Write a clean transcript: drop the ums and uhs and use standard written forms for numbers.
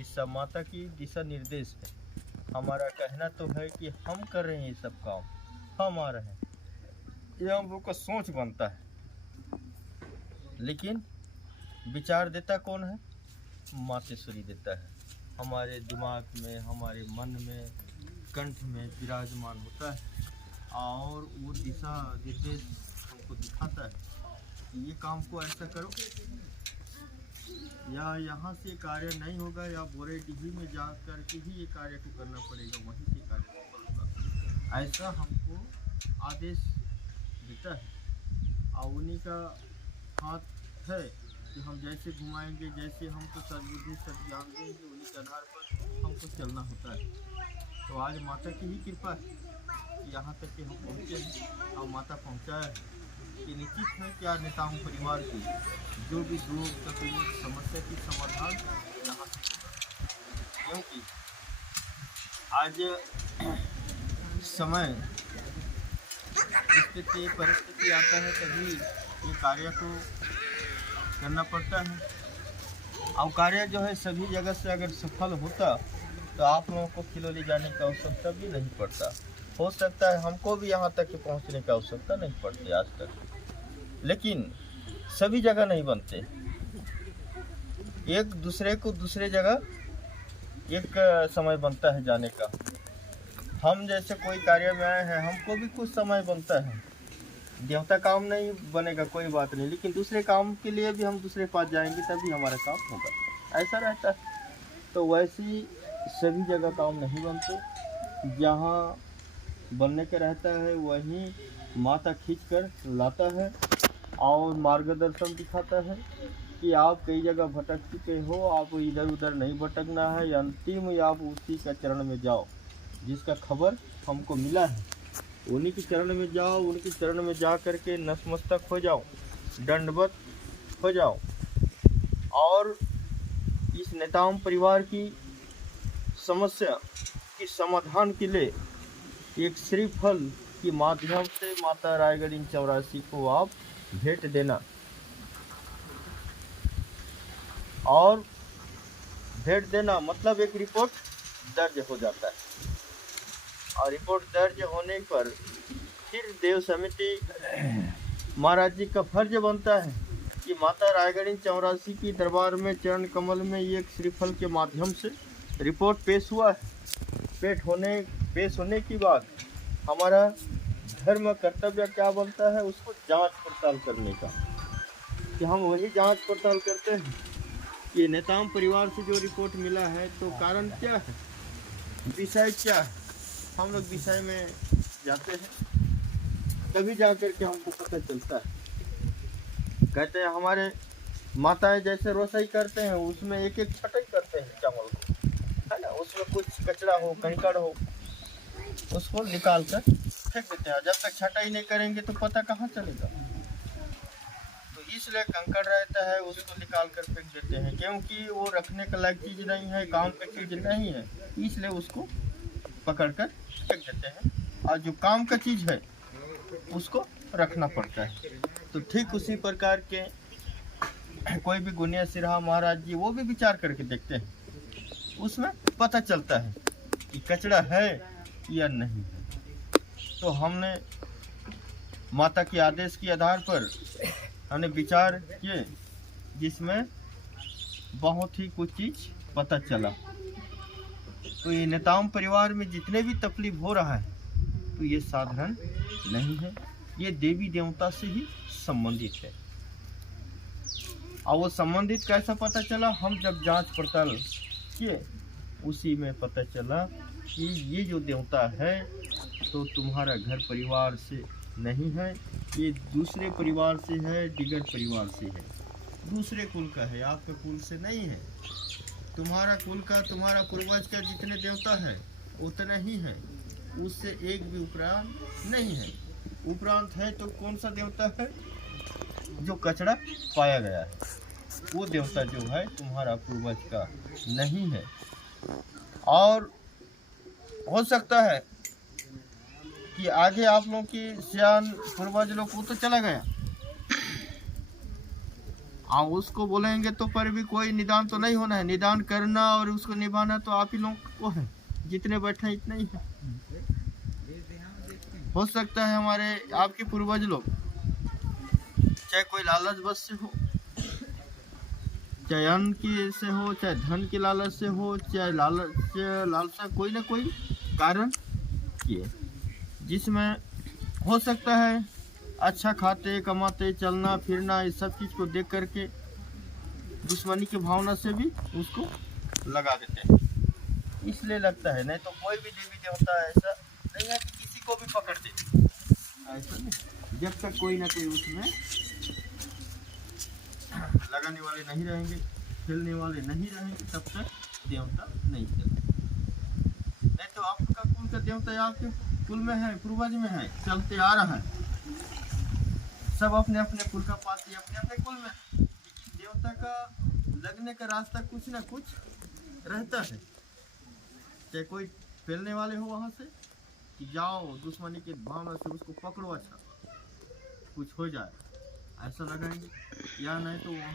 ये सब माता की दिशा निर्देश है। हमारा कहना तो है कि हम कर रहे हैं ये सब काम, हम आ रहे हैं, ये हम लोग का सोच बनता है। लेकिन विचार देता कौन है? मातेश्वरी देता है। हमारे दिमाग में, हमारे मन में, कंठ में विराजमान होता है और वो दिशा निर्देश हमको दिखाता है कि ये काम को ऐसा करो, या यहाँ से कार्य नहीं होगा, या बोरेडीही में जा करके ही ये कार्य को करना पड़ेगा, वहीं से कार्य होगा। ऐसा हमको आदेश देता है और उन्हीं का हाथ है कि हम जैसे घुमाएंगे, जैसे हमको सद्बुद्धि सद्ज्ञान देंगे, उन्हीं के आधार पर हमको चलना होता है। तो आज माता की ही कृपा है कि यहाँ तक कि हम पहुँचे हैं और माता पहुँचाया है। कि निश्चित है क्या नेताओं परिवार की जो भी दुख तकलीफ समस्या की समाधान यहाँ से होगा। क्योंकि आज समय स्थिति परिस्थिति आता है तभी ये कार्य को करना पड़ता है। और कार्य जो है सभी जगह से अगर सफल होता तो आप लोगों को खिलौने जाने की आवश्यकता भी नहीं पड़ता। हो सकता है हमको भी यहाँ तक पहुँचने की आवश्यकता नहीं पड़ती आज तक, लेकिन सभी जगह नहीं बनते। एक दूसरे को दूसरे जगह एक समय बनता है जाने का। हम जैसे कोई कार्य में आए हैं, हमको भी कुछ समय बनता है। देवता काम नहीं बनेगा कोई बात नहीं, लेकिन दूसरे काम के लिए भी हम दूसरे पास जाएंगे तभी हमारा काम होगा, ऐसा रहता है। तो वैसे सभी जगह काम नहीं बनते। जहाँ बनने का रहता है वहीं माता खींच कर लाता है और मार्गदर्शन दिखाता है कि आप कई जगह भटक चुके हो, आप इधर उधर नहीं भटकना है। अंतिम आप उसी का चरण में जाओ जिसका खबर हमको मिला है, उन्हीं के चरण में जाओ। उनके चरण में जा करके नतमस्तक हो जाओ, दंडवत हो जाओ और इस नेताओं परिवार की समस्या की समाधान के लिए एक श्रीफल के माध्यम से माता रायगढ़ 84 को आप भेंट देना। और भेंट देना मतलब एक रिपोर्ट दर्ज हो जाता है, और रिपोर्ट दर्ज होने पर फिर देव समिति महाराज जी का फर्ज बनता है कि माता रायगढ़ 84 की दरबार में चरण कमल में एक श्रीफल के माध्यम से रिपोर्ट पेश हुआ है। पेश होने के बाद हमारा धर्म कर्तव्य क्या बनता है? उसको जांच पड़ताल करने का। कि हम वही जांच पड़ताल करते हैं कि नेताओं परिवार से जो रिपोर्ट मिला है तो कारण क्या है, विषय क्या है। हम लोग विषय में जाते हैं तभी जा कर के हमको पता चलता है। कहते हैं हमारे माताएं जैसे रसोई करते हैं उसमें एक एक छटाई करते हैं चावल को, है ना। उसमें कुछ कचरा हो, कंकड़ हो, उसको निकाल कर फेंक देते हैं। जब तक छटाई नहीं करेंगे तो पता कहाँ चलेगा। तो इसलिए कंकड़ रहता है उसको निकाल कर फेंक देते हैं, क्योंकि वो रखने का लायक चीज़ नहीं है, काम की चीज़ नहीं है, इसलिए उसको पकड़ कर फेंक देते हैं। और जो काम का चीज़ है उसको रखना पड़ता है। तो ठीक उसी प्रकार के कोई भी गुनिया सिरहा महाराज जी वो भी विचार करके देखते हैं, उसमें पता चलता है कि कचरा है या नहीं है। तो हमने माता के आदेश के आधार पर हमने विचार किए, जिसमें बहुत ही कुछ चीज़ पता चला। तो ये नेताओं परिवार में जितने भी तकलीफ हो रहा है तो ये साधारण नहीं है, ये देवी देवता से ही संबंधित है। और वो संबंधित कैसा पता चला? हम जब जांच पड़ताल किए उसी में पता चला कि ये जो देवता है तो तुम्हारा घर परिवार से नहीं है, ये दूसरे परिवार से है, दिगर परिवार से है, दूसरे कुल का है, आपके कुल से नहीं है। तुम्हारा कुल का, तुम्हारा पूर्वज का जितने देवता है उतना ही है, उससे एक भी उपरांत नहीं है। उपरांत है तो कौन सा देवता है? जो कचरा पाया गया है वो देवता जो है तुम्हारा पूर्वज का नहीं है। और हो सकता है कि आगे आप लोगों की सियान पूर्वज लोग को तो चला गया, उसको बोलेंगे तो पर भी कोई निदान तो नहीं होना है। निदान करना और उसको निभाना तो आप ही लोग को है, जितने बैठे हैं इतने ही है। हो सकता है हमारे आपके पूर्वज लोग चाहे कोई लालच बस से हो, चाहे अन्न की से हो, चाहे धन के लालच से हो, चाहे लालसा कोई ना कोई कारण किए, जिसमें हो सकता है अच्छा खाते कमाते चलना फिरना इस सब चीज़ को देख करके दुश्मनी की भावना से भी उसको लगा देते हैं। इसलिए लगता है, नहीं तो कोई भी देवी देवता ऐसा नहीं है कि किसी को भी पकड़ दे, ऐसा नहीं। जब तक कोई ना कोई उसमें लगाने वाले नहीं रहेंगे, खेलने वाले नहीं रहेंगे, तब तक देवता नहीं चलेगा। नहीं तो आपका कुल का देवता आपके कुल में है, पूर्वज में है, चलते आ रहा है, सब अपने अपने कुल का पाती अपने अपने कुल में, लेकिन देवता का लगने का रास्ता कुछ ना कुछ रहता है। चाहे कोई फैलने वाले हो वहाँ से कि जाओ दुश्मनी की भावना से उसको पकड़ो, अच्छा कुछ हो जाए ऐसा लगाएंगे, या नहीं तो वहाँ